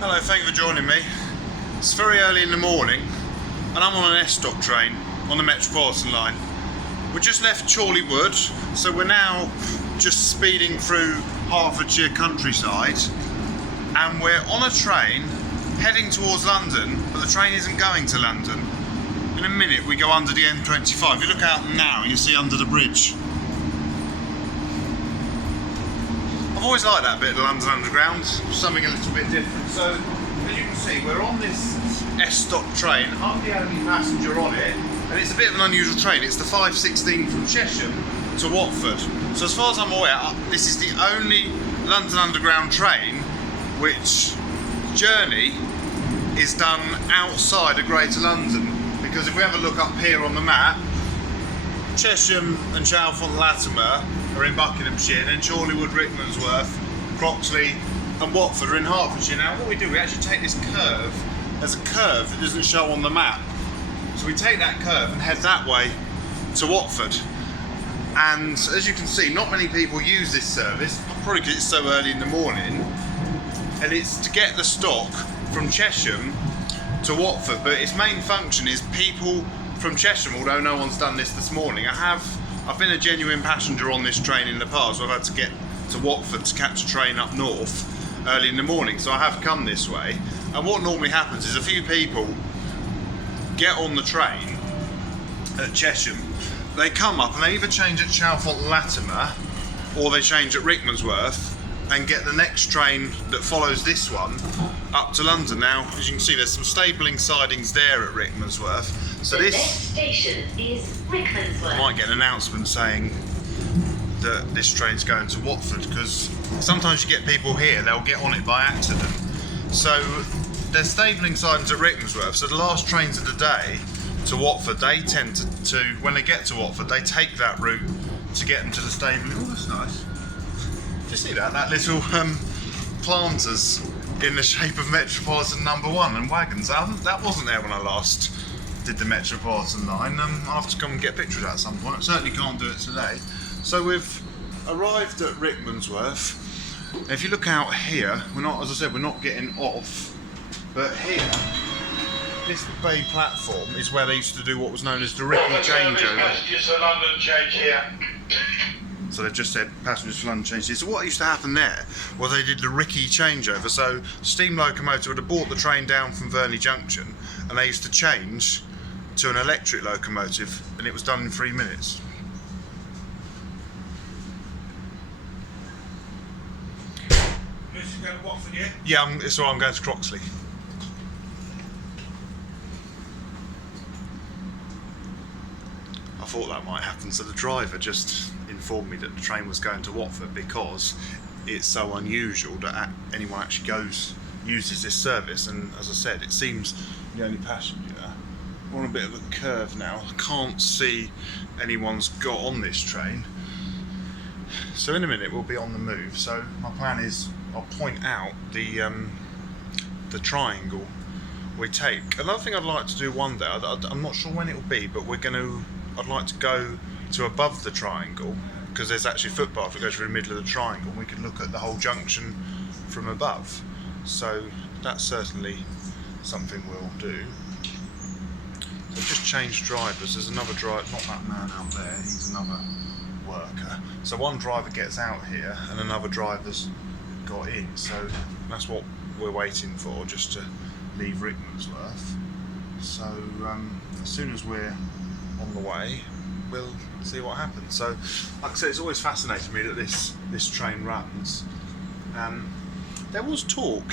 Hello, thank you for joining me. It's very early in the morning and I'm on an S-stop train on the Metropolitan Line. We just left Chorley Wood, so we're now just speeding through Hertfordshire countryside and we're on a train heading towards London, but the train isn't going to London. In a minute we go under the M25. If you look out now, you see under the bridge. I've always liked that bit of the London Underground, something a little bit different. So, as you can see, we're on this S-stop train. I'm the only passenger on it, and it's a bit of an unusual train. It's the 516 from Chesham to Watford. So as far as I'm aware, this is the only London Underground train which journey is done outside of Greater London. Because if we have a look up here on the map, Chesham and Latimer are in Buckinghamshire, then Chorleywood, Rickmansworth, Croxley and Watford are in Hertfordshire. Now what we do, we actually take this curve. There's a curve that doesn't show on the map. So we take that curve and head that way to Watford. And as you can see, not many people use this service, probably because it's so early in the morning. And it's to get the stock from Chesham to Watford, but its main function is people from Chesham, although no one's done this morning. I've been a genuine passenger on this train in the past, so I've had to get to Watford to catch a train up north early in the morning, so I have come this way. And what normally happens is a few people get on the train at Chesham, they come up and they either change at Latimer or they change at Rickmansworth and get the next train that follows this one up to London. Now, as you can see, there's some stabling sidings there at Rickmansworth. So the this next station is Rickmansworth. I might get an announcement saying that this train's going to Watford, because sometimes you get people here, they'll get on it by accident. So there's stabling sidings at Rickmansworth, so the last trains of the day to Watford, they tend to when they get to Watford, they take that route to get them to the stabling. Oh, that's nice. Do you see that? That little planters in the shape of Metropolitan #1 and wagons. That wasn't there when I last did the Metropolitan Line. I'll have to come and get a picture of that at some point. I certainly can't do it today. So we've arrived at Rickmansworth. If you look out here, we're not, as I said, we're not getting off, but here, this bay platform is where they used to do what was known as the Ricky changeover. Passengers for London change here. So they've just said passengers for London change here. So what used to happen there was they did the Ricky changeover. So steam locomotive would have brought the train down from Verney Junction and they used to change to an electric locomotive, and it was done in 3 minutes. You're going to Watford, yeah? Yeah, I'm going to Croxley. I thought that might happen, so the driver just informed me that the train was going to Watford because it's so unusual that anyone actually uses this service. And as I said, it seems the only passenger. We're on a bit of a curve now. I can't see anyone's got on this train. So in a minute we'll be on the move. So my plan is I'll point out the triangle we take. Another thing I'd like to do one day, I'm not sure when it'll be, but I'd like to go to above the triangle, because there's actually a footpath that goes through the middle of the triangle and we can look at the whole junction from above. So that's certainly something we'll do. So I've just changed drivers. There's another driver, not that man out there, he's another worker. So one driver gets out here and another driver's got in. So that's what we're waiting for, just to leave Rickmansworth. So as soon as we're on the way, we'll see what happens. So like I said, it's always fascinated me that this train runs. There was talk,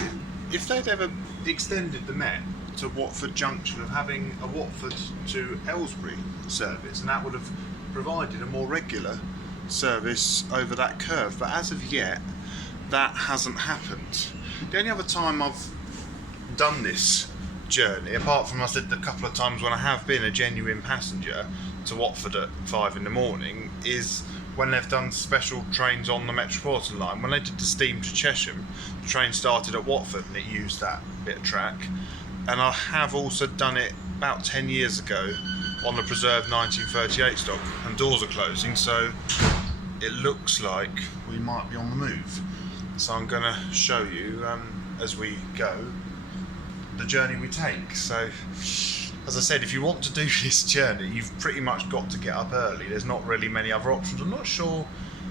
if they'd ever extended the Met to Watford Junction, of having a Watford to Aylesbury service, and that would have provided a more regular service over that curve, but as of yet that hasn't happened. The only other time I've done this journey, apart from I said the couple of times when I have been a genuine passenger to Watford at 5 in the morning, is when they've done special trains on the Metropolitan Line. When they did the steam to Chesham, the train started at Watford and it used that bit of track. And I have also done it about 10 years ago on the preserved 1938 stock, and doors are closing, so it looks like we might be on the move. So I'm going to show you as we go the journey we take. So, as I said, if you want to do this journey, you've pretty much got to get up early. There's not really many other options. I'm not sure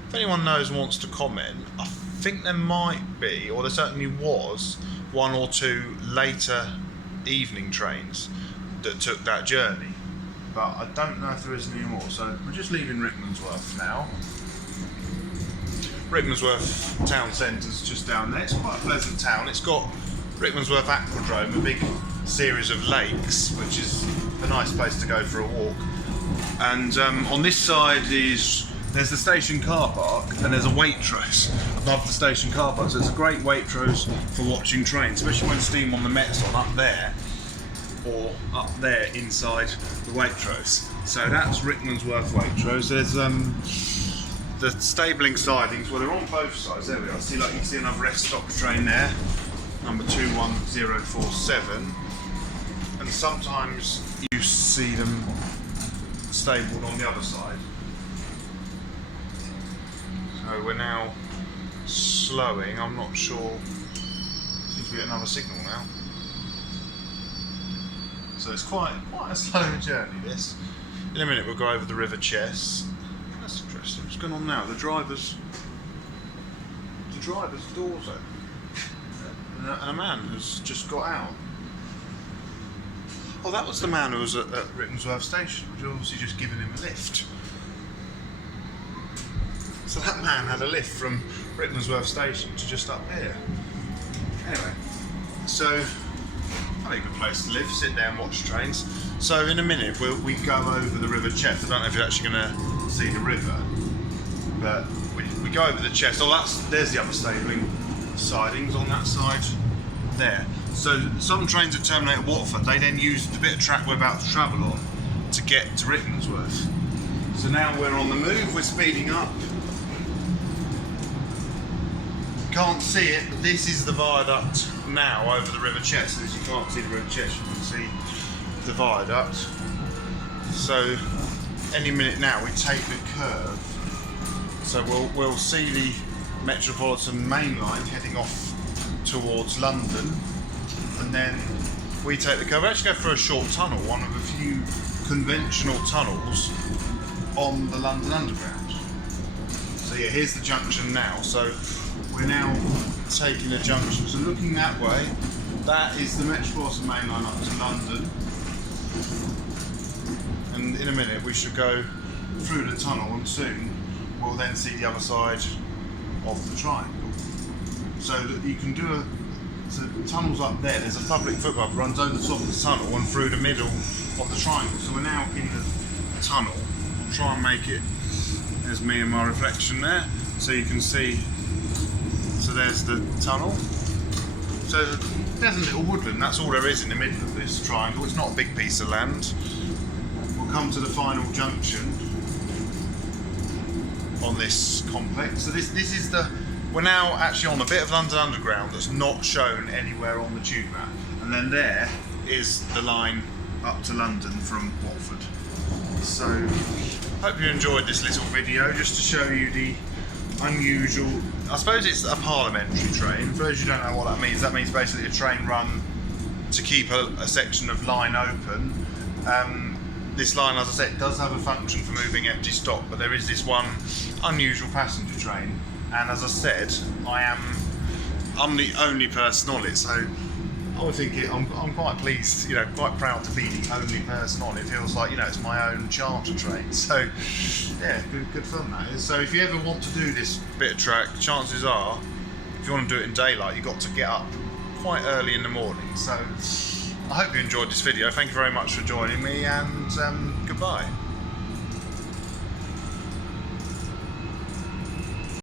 if anyone knows and wants to comment. I think there might be, or there certainly was, one or two later evening trains that took that journey, but I don't know if there is any more. So we're just leaving Rickmansworth now. Rickmansworth town centre's just down there. It's quite a pleasant town. It's got Rickmansworth Aquadrome, a big series of lakes, which is a nice place to go for a walk. And on this side there's the station car park, and there's a Waitrose above the station car park. So it's a great Waitrose for watching trains, especially when steam on the Met's on up there, or up there inside the Waitrose. So that's Rickmansworth Waitrose. There's the stabling sidings. Well, they're on both sides. There we are. See, like you can see another F stock train there, number 21047. And sometimes you see them stabled on the other side. So we're now slowing. I'm not sure. Seems to be another signal now. So it's quite a slow journey, this. In a minute we'll go over the River Chess. That's interesting. What's going on now? The driver's door's open. And a man has just got out. Oh, that was the man who was at Rickmansworth Station, which obviously just given him a lift. So that man had a lift from Rickmansworth Station to just up here. Anyway, so I think a good place to live, sit there and watch trains. So in a minute we go over the River Chess. I don't know if you're actually going to see the river, but we go over the Chess. Oh, there's the other stabling sidings on that side there. So some trains that terminate at Watford, they then use the bit of track we're about to travel on to get to Rickmansworth. So now we're on the move, we're speeding up. Can't see it, but this is the viaduct now over the River Chess. As you can't see the River Chess, you can see the viaduct. So any minute now we take the curve. So we'll see the Metropolitan Main Line heading off towards London, and then we take the curve. We actually go for a short tunnel, one of a few conventional tunnels on the London Underground. So yeah, here's the junction now. So we're now taking a junction. So looking that way, that is the Metropolitan Main Line up to London. And in a minute we should go through the tunnel, and soon we'll then see the other side of the triangle. So that you can do so the tunnel's up there. There's a public footpath that runs over the top of the tunnel and through the middle of the triangle. So we're now in the tunnel. I'll try and make it, there's me and my reflection there, so you can see. So there's the tunnel. So there's a little woodland, that's all there is in the middle of this triangle. It's not a big piece of land. We'll come to the final junction on this complex. So this is we're now actually on a bit of London Underground that's not shown anywhere on the tube map. And then there is the line up to London from Watford. So hope you enjoyed this little video just to show you the unusual, I suppose it's a parliamentary train. For those who don't know what that means basically a train run to keep a section of line open. This line, as I said, does have a function for moving empty stock, but there is this one unusual passenger train, and as I said, I'm the only person on it, so I would think I'm quite pleased, quite proud to be the only person on it. It feels like, it's my own charter train. So yeah, good fun that is. So if you ever want to do this bit of track, chances are, if you want to do it in daylight, you've got to get up quite early in the morning. So I hope you enjoyed this video. Thank you very much for joining me, and goodbye.